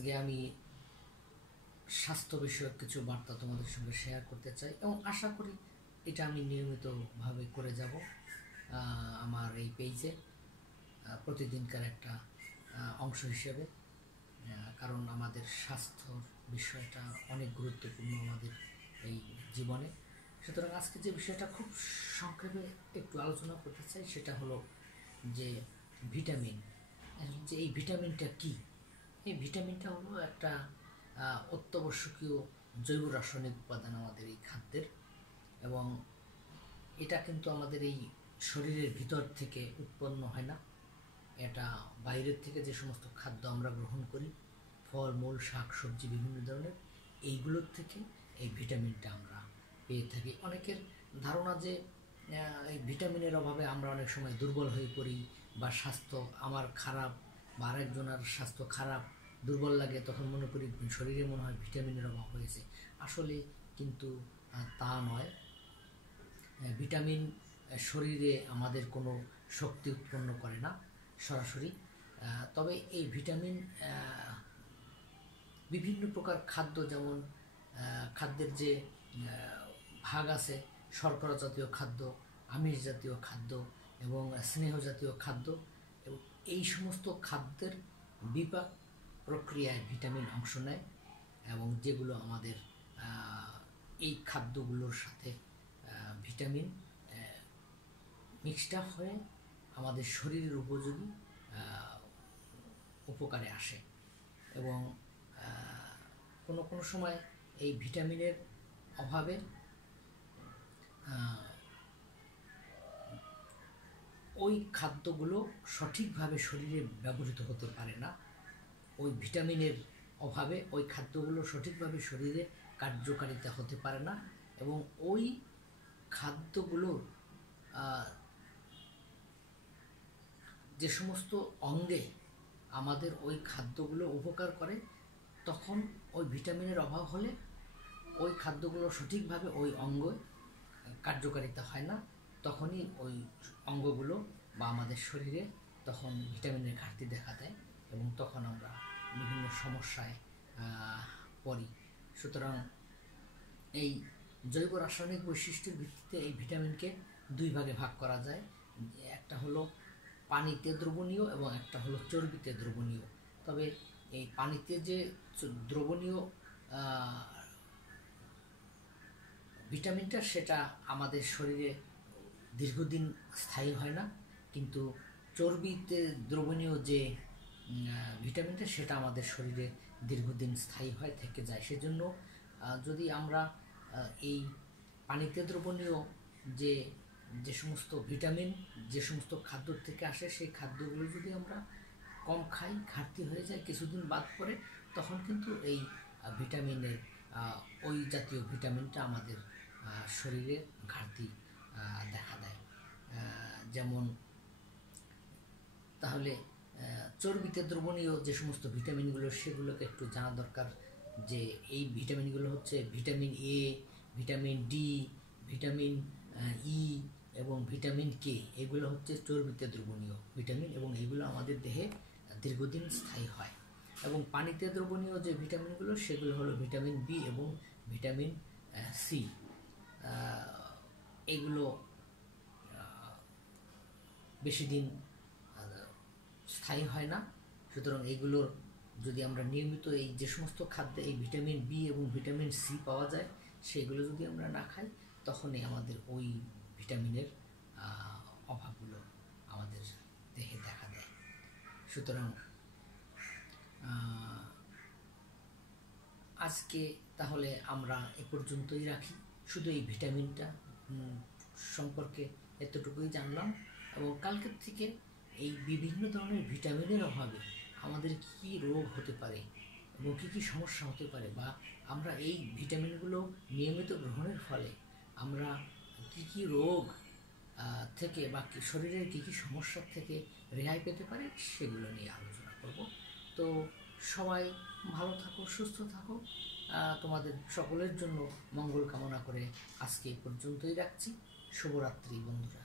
আজকে আমি স্বাস্থ্য বিষয়ক কিছু বার্তা তোমাদের সঙ্গে শেয়ার করতে চাই এবং আশা করি এটা আমি নিয়মিতভাবে করে যাব আমার এই পেজে প্রতিদিনকার একটা অংশ হিসেবে, কারণ আমাদের স্বাস্থ্যর বিষয়টা অনেক গুরুত্বপূর্ণ আমাদের এই জীবনে। সুতরাং আজকে যে বিষয়টা খুব সংক্ষেপে একটু আলোচনা করতে চাই সেটা হলো যে ভিটামিন। যে এই ভিটামিনটা কী? এই ভিটামিনটা হলো একটা অত্যাবশ্যকীয় জৈব রাসায়নিক উপাদান আমাদের এই খাদ্যের, এবং এটা কিন্তু আমাদের এই শরীরের ভিতর থেকে উৎপন্ন হয় না। এটা বাইরের থেকে যে সমস্ত খাদ্য আমরা গ্রহণ করি, ফল মূল শাক সবজি বিভিন্ন ধরনের, এইগুলোর থেকে এই ভিটামিনটা আমরা পেয়ে থাকি। অনেকের ধারণা যে এই ভিটামিনের অভাবে আমরা অনেক সময় দুর্বল হয়ে পড়ি, বা স্বাস্থ্য আমার খারাপ বা আরেকজনের স্বাস্থ্য খারাপ, দুর্বল লাগে, তখন মনে করি শরীরে মনে হয় ভিটামিনের অভাব হয়েছে। আসলে কিন্তু তা নয়। ভিটামিন শরীরে আমাদের কোনো শক্তি উৎপন্ন করে না সরাসরি, তবে এই ভিটামিন বিভিন্ন প্রকার খাদ্য, যেমন খাদ্যের যে ভাগ আছে, শর্করা জাতীয় খাদ্য, আমিষ জাতীয় খাদ্য এবং স্নেহ জাতীয় খাদ্য, এবং এই সমস্ত খাদ্যের বিপাক প্রক্রিয়ায় ভিটামিন অংশ নেয়, এবং যেগুলো আমাদের এই খাদ্যগুলোর সাথে ভিটামিন মিক্সড আপ হয়ে আমাদের শরীরের উপযোগী উপকারে আসে। এবং কোনো কোনো সময় এই ভিটামিনের অভাবে ওই খাদ্যগুলো সঠিকভাবে শরীরে ব্যবহৃত হতে পারে না। ওই ভিটামিনের অভাবে ওই খাদ্যগুলো সঠিকভাবে শরীরে কার্যকারিতা হতে পারে না, এবং ওই খাদ্যগুলোর যে সমস্ত অঙ্গে আমাদের ওই খাদ্যগুলো উপকার করে, তখন ওই ভিটামিনের অভাব হলে ওই খাদ্যগুলো সঠিকভাবে ওই অঙ্গে কার্যকারিতা হয় না। তখনই ওই অঙ্গগুলো বা আমাদের শরীরে তখন ভিটামিনের ঘাটতি দেখা দেয়, এবং তখন আমরা বিভিন্ন সমস্যায় পড়ি। সুতরাং এই জৈব রাসায়নিক বৈশিষ্ট্যের ভিত্তিতে এই ভিটামিনকে দুই ভাগে ভাগ করা যায়। একটা হলো পানিতে দ্রবণীয় এবং একটা হলো চর্বিতে দ্রবণীয়। তবে এই পানিতে যে দ্রবণীয় ভিটামিনটা, সেটা আমাদের শরীরে দীর্ঘদিন স্থায়ী হয় না, কিন্তু চর্বিতে দ্রবণীয় যে ভিটামিনটা সেটা আমাদের শরীরে দীর্ঘদিন স্থায়ী হয়, থেকে যায়। সেজন্য যদি আমরা এই পানিতে দ্রবণীয় যে যে সমস্ত ভিটামিন যে সমস্ত খাদ্য থেকে আসে, সেই খাদ্যগুলো যদি আমরা কম খাই, ঘাটতি হয়ে যায় কিছুদিন বাদ পরে, তখন কিন্তু এই ভিটামিনের ওই জাতীয় ভিটামিনটা আমাদের শরীরে ঘাটতি দেখা দেয়। যেমন তাহলে চর্বিতে দ্রবণীয় যে সমস্ত ভিটামিনগুলো, সেগুলোকে একটু জানা দরকার। যে এই ভিটামিনগুলো হচ্ছে vitamin A, vitamin D, vitamin E এবং ভিটামিন কে। এগুলো হচ্ছে চর্বিতে দ্রবণীয় ভিটামিন, এবং এগুলো আমাদের দেহে দীর্ঘদিন স্থায়ী হয়। এবং পানিতে দ্রবণীয় যে ভিটামিনগুলো, সেগুলো হলো ভিটামিন বি এবং ভিটামিন সি। এগুলো বেশি দিন স্থায়ী হয় না। সুতরাং এইগুলোর যদি আমরা নিয়মিত এই যে সমস্ত খাদ্যে এই ভিটামিন বি এবং ভিটামিন সি পাওয়া যায়, সেগুলো যদি আমরা না খাই, তখনই আমাদের ওই ভিটামিনের অভাবগুলো আমাদের দেহে দেখা দেয়। সুতরাং আজকে তাহলে আমরা এ পর্যন্তই রাখি। শুধু এই ভিটামিনটা সম্পর্কে এতটুকুই জানলাম, এবং কালকের থেকে এই বিভিন্ন ধরনের ভিটামিনের অভাবে আমাদের কী রোগ হতে পারে এবং কী সমস্যা হতে পারে, বা আমরা এই ভিটামিনগুলো নিয়মিত গ্রহণের ফলে আমরা কী রোগ থেকে বা শরীরের কী সমস্যার থেকে রেহাই পেতে পারি, সেগুলো নিয়ে আলোচনা করব। তো সবাই ভালো থাকো, সুস্থ থাকো। তোমাদের সকলের জন্য মঙ্গল কামনা করে আজকে এই পর্যন্তই রাখছি। শুভরাত্রি বন্ধুরা।